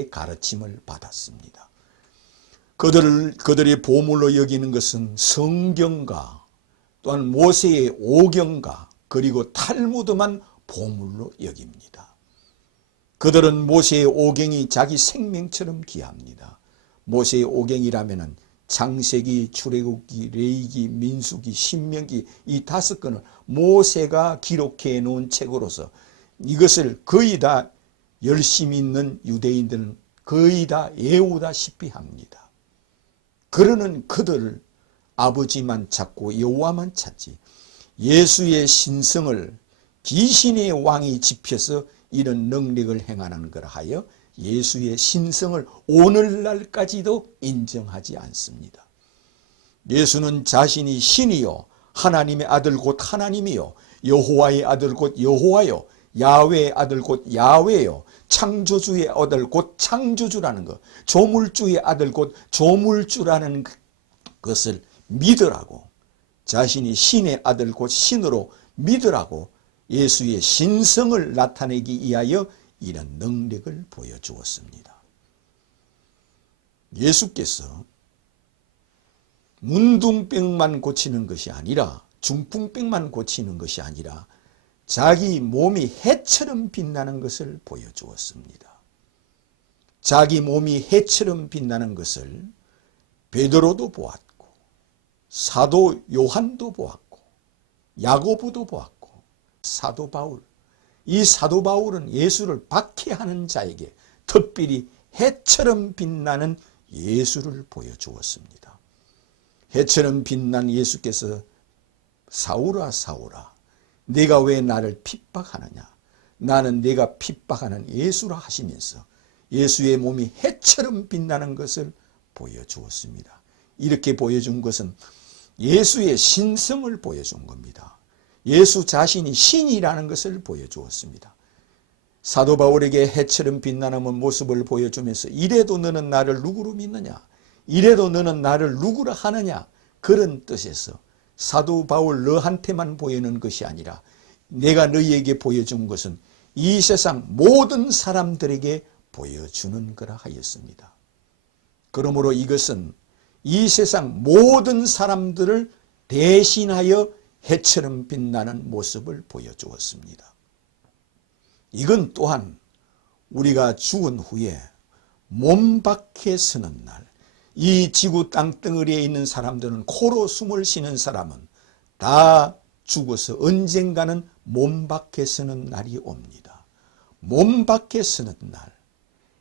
가르침을 받았습니다. 그들이 보물로 여기는 것은 성경과 또한 모세의 오경과 그리고 탈무드만 보물로 여깁니다. 그들은 모세의 오경이 자기 생명처럼 귀합니다. 모세의 오경이라면은 창세기, 출애굽기, 레위기, 민수기, 신명기 이 5권을 모세가 기록해 놓은 책으로서 이것을 거의 다 열심히 있는 유대인들은 거의 다 외우다시피 합니다. 그러는 그들 아버지만 찾고 여호와만 찾지 예수의 신성을 귀신의 왕이 집혀서 이런 능력을 행하는 걸 하여 예수의 신성을 오늘날까지도 인정하지 않습니다. 예수는 자신이 신이요 하나님의 아들 곧 하나님이요 여호와의 아들 곧 여호와요 야훼의 아들 곧 야훼요 창조주의 아들 곧 창조주라는 것, 조물주의 아들 곧 조물주라는 것을 믿으라고, 자신이 신의 아들 곧 신으로 믿으라고 예수의 신성을 나타내기 위하여 이런 능력을 보여주었습니다. 예수께서 문둥병만 고치는 것이 아니라 중풍병만 고치는 것이 아니라 자기 몸이 해처럼 빛나는 것을 보여주었습니다. 자기 몸이 해처럼 빛나는 것을 베드로도 보았고 사도 요한도 보았고 야고보도 보았고 사도 바울, 이 사도 바울은 예수를 박해하는 자에게 특별히 해처럼 빛나는 예수를 보여주었습니다. 해처럼 빛난 예수께서 사울아 사울아 네가 왜 나를 핍박하느냐, 나는 네가 핍박하는 예수라 하시면서 예수의 몸이 해처럼 빛나는 것을 보여주었습니다. 이렇게 보여준 것은 예수의 신성을 보여준 겁니다. 예수 자신이 신이라는 것을 보여주었습니다. 사도 바울에게 해처럼 빛나는 모습을 보여주면서 이래도 너는 나를 누구로 믿느냐, 이래도 너는 나를 누구라 하느냐, 그런 뜻에서 사도 바울 너한테만 보이는 것이 아니라 내가 너희에게 보여준 것은 이 세상 모든 사람들에게 보여주는 거라 하였습니다. 그러므로 이것은 이 세상 모든 사람들을 대신하여 해처럼 빛나는 모습을 보여주었습니다. 이건 또한 우리가 죽은 후에 몸 밖에 서는 날, 이 지구 땅덩어리에 있는 사람들은 코로 숨을 쉬는 사람은 다 죽어서 언젠가는 몸 밖에 서는 날이 옵니다. 몸 밖에 서는 날,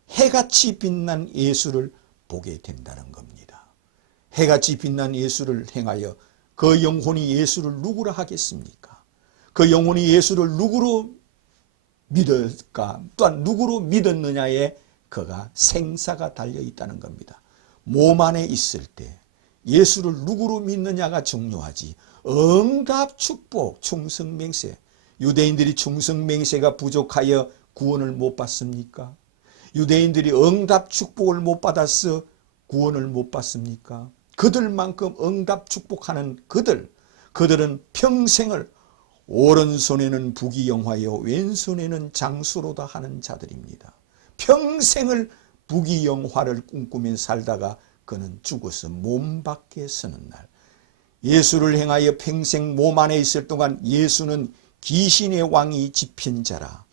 해같이 빛난 예수를 보게 된다는 겁니다. 해같이 빛난 예수를 행하여 그 영혼이 예수를 누구라 하겠습니까? 그 영혼이 예수를 누구로 믿을까? 또한 누구로 믿었느냐에 그가 생사가 달려있다는 겁니다. 몸 안에 있을 때 예수를 누구로 믿느냐가 중요하지, 응답 축복 충성맹세, 유대인들이 충성맹세가 부족하여 구원을 못 받습니까? 유대인들이 응답 축복을 못 받아서 구원을 못 받습니까? 그들만큼 응답 축복하는 그들은 평생을 오른손에는 부귀영화여 왼손에는 장수로다 하는 자들입니다. 평생을 부귀영화를 꿈꾸며 살다가 그는 죽어서 몸 밖에 서는 날, 예수를 행하여 평생 몸 안에 있을 동안 예수는 귀신의 왕이 집힌 자라,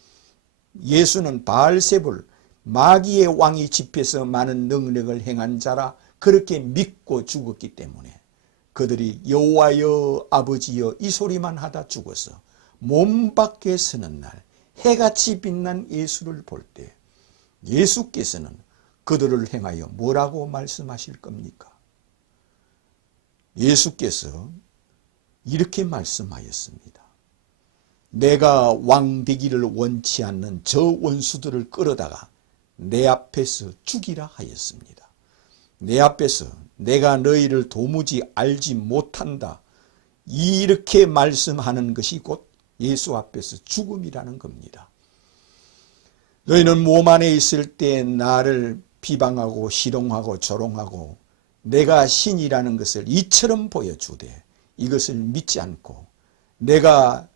예수는 바알세불 마귀의 왕이 집혀서 많은 능력을 행한 자라 그렇게 믿고 죽었기 때문에 그들이 여호와여 아버지여 이 소리만 하다 죽어서 몸 밖에 서는 날 해같이 빛난 예수를 볼 때 예수께서는 그들을 행하여 뭐라고 말씀하실 겁니까? 예수께서 이렇게 말씀하였습니다. 내가 왕 되기를 원치 않는 저 원수들을 끌어다가 내 앞에서 죽이라 하였습니다. 내 앞에서 내가 너희를 도무지 알지 못한다, 이렇게 말씀하는 것이 곧 예수 앞에서 죽음이라는 겁니다. 너희는 몸 안에 있을 때 나를 비방하고 희롱하고 조롱하고 내가 신이라는 것을 이처럼 보여주되 이것을 믿지 않고 내가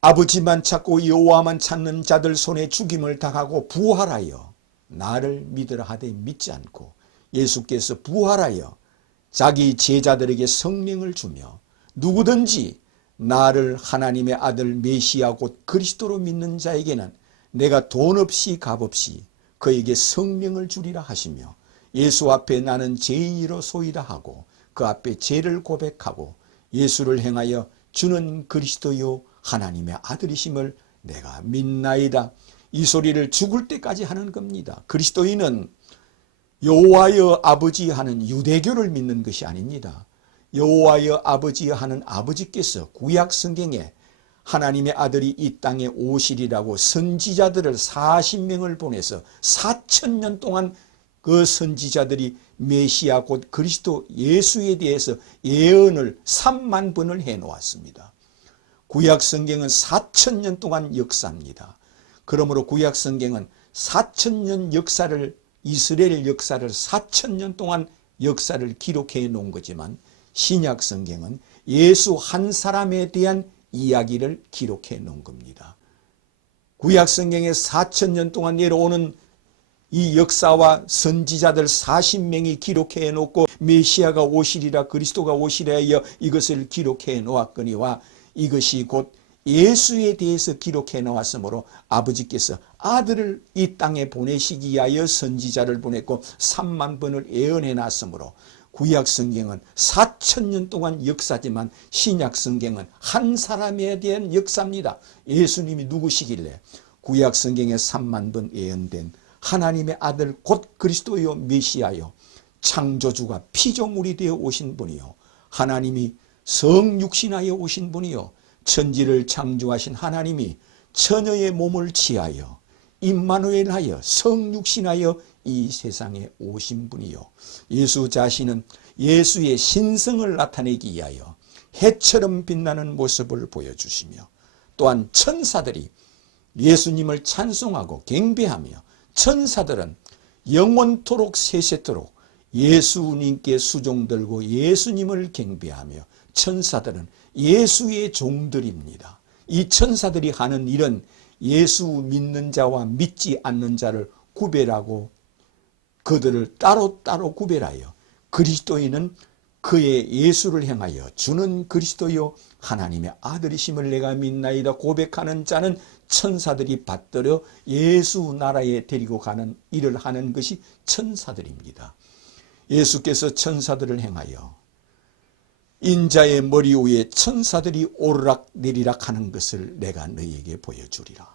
아버지만 찾고 여호와만 찾는 자들 손에 죽임을 당하고 부활하여 나를 믿으라 하되 믿지 않고 예수께서 부활하여 자기 제자들에게 성령을 주며 누구든지 나를 하나님의 아들 메시아 곧 그리스도로 믿는 자에게는 내가 돈 없이 값 없이 그에게 성령을 주리라 하시며 예수 앞에 나는 죄인이로소이다 하고 그 앞에 죄를 고백하고 예수를 행하여 주는 그리스도요 하나님의 아들이심을 내가 믿나이다. 이 소리를 죽을 때까지 하는 겁니다. 그리스도인은 여호와여 아버지 하는 유대교를 믿는 것이 아닙니다. 여호와여 아버지 하는 아버지께서 구약 성경에 하나님의 아들이 이 땅에 오시리라고 선지자들을 40명을 보내서 4000년 동안 그 선지자들이 메시아 곧 그리스도 예수에 대해서 예언을 3만 번을 해놓았습니다. 구약 성경은 4000년 동안 역사입니다. 그러므로 구약 성경은 4000년 역사를 이스라엘 역사를 4000년 동안 역사를 기록해 놓은 거지만 신약 성경은 예수 한 사람에 대한 이야기를 기록해 놓은 겁니다. 구약 성경에 4000년 동안 내려오는 이 역사와 선지자들 40명이 기록해 놓고 메시아가 오시리라 그리스도가 오시리라 하여 이것을 기록해 놓았거니와 이것이 곧 예수에 대해서 기록해 놓았으므로 아버지께서 아들을 이 땅에 보내시기 위하여 선지자를 보냈고 3만 번을 예언해 놨으므로 구약 성경은 4000년 동안 역사지만 신약 성경은 한 사람에 대한 역사입니다. 예수님이 누구시길래 구약 성경에 3만 번 예언된 하나님의 아들 곧 그리스도요 메시아요 창조주가 피조물이 되어 오신 분이요 하나님이 성육신하여 오신 분이요 천지를 창조하신 하나님이 처녀의 몸을 취하여 임마누엘하여 성육신하여 이 세상에 오신 분이요 예수 자신은 예수의 신성을 나타내기 위하여 해처럼 빛나는 모습을 보여주시며 또한 천사들이 예수님을 찬송하고 경배하며 천사들은 영원토록 세세토록 예수님께 수종 들고 예수님을 경배하며 천사들은 예수의 종들입니다. 이 천사들이 하는 일은 예수 믿는 자와 믿지 않는 자를 구별하고 그들을 따로따로 구별하여 그리스도인은 그의 예수를 행하여 주는 그리스도요 하나님의 아들이심을 내가 믿나이다 고백하는 자는 천사들이 받들어 예수 나라에 데리고 가는 일을 하는 것이 천사들입니다. 예수께서 천사들을 행하여 인자의 머리 위에 천사들이 오르락 내리락 하는 것을 내가 너희에게 보여주리라.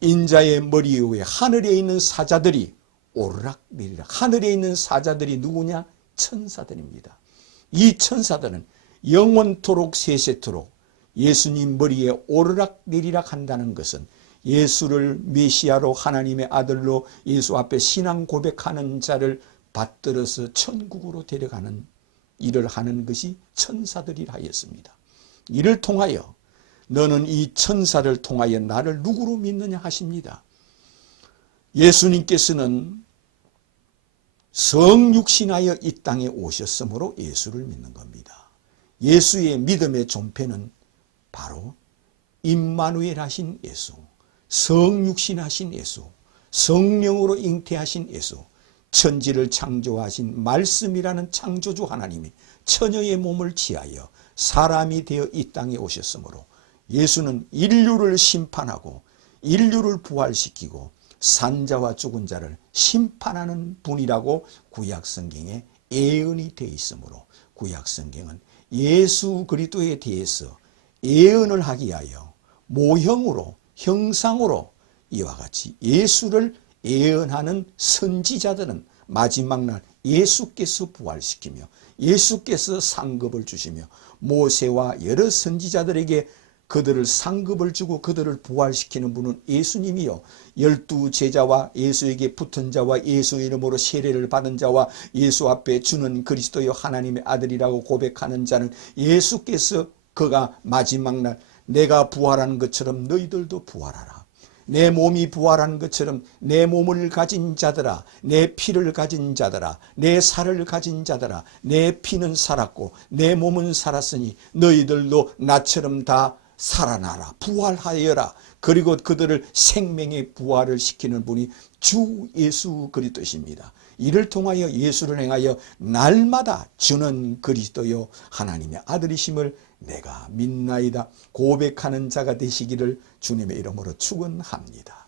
인자의 머리 위에 하늘에 있는 사자들이 오르락 내리락. 하늘에 있는 사자들이 누구냐? 천사들입니다. 이 천사들은 영원토록 세세토록 예수님 머리에 오르락 내리락 한다는 것은 예수를 메시아로 하나님의 아들로 예수 앞에 신앙 고백하는 자를 받들어서 천국으로 데려가는 일을 하는 것이 천사들이라 하였습니다. 이를 통하여 너는 이 천사를 통하여 나를 누구로 믿느냐 하십니다. 예수님께서는 성육신하여 이 땅에 오셨으므로 예수를 믿는 겁니다. 예수의 믿음의 존폐는 바로 임마누엘 하신 예수, 성육신하신 예수, 성령으로 잉태하신 예수, 천지를 창조하신 말씀이라는 창조주 하나님이 처녀의 몸을 취하여 사람이 되어 이 땅에 오셨으므로 예수는 인류를 심판하고 인류를 부활시키고 산자와 죽은 자를 심판하는 분이라고 구약성경에 예언이 되어 있으므로 구약성경은 예수 그리스도에 대해서 예언을 하기 위하여 모형으로 형상으로 이와 같이 예수를 예언하는 선지자들은 마지막 날 예수께서 부활시키며 예수께서 상급을 주시며 모세와 여러 선지자들에게 그들을 상급을 주고 그들을 부활시키는 분은 예수님이요 12제자와 예수에게 붙은 자와 예수 이름으로 세례를 받은 자와 예수 앞에 주는 그리스도요 하나님의 아들이라고 고백하는 자는 예수께서 그가 마지막 날 내가 부활한 것처럼 너희들도 부활하라. 내 몸이 부활한 것처럼 내 몸을 가진 자들아, 내 피를 가진 자들아, 내 살을 가진 자들아, 내 피는 살았고 내 몸은 살았으니 너희들도 나처럼 다 살아나라, 부활하여라. 그리고 그들을 생명의 부활을 시키는 분이 주 예수 그리스도십니다. 이를 통하여 예수를 행하여 날마다 주는 그리스도요 하나님의 아들이심을 내가 믿나이다 고백하는 자가 되시기를 주님의 이름으로 축원합니다.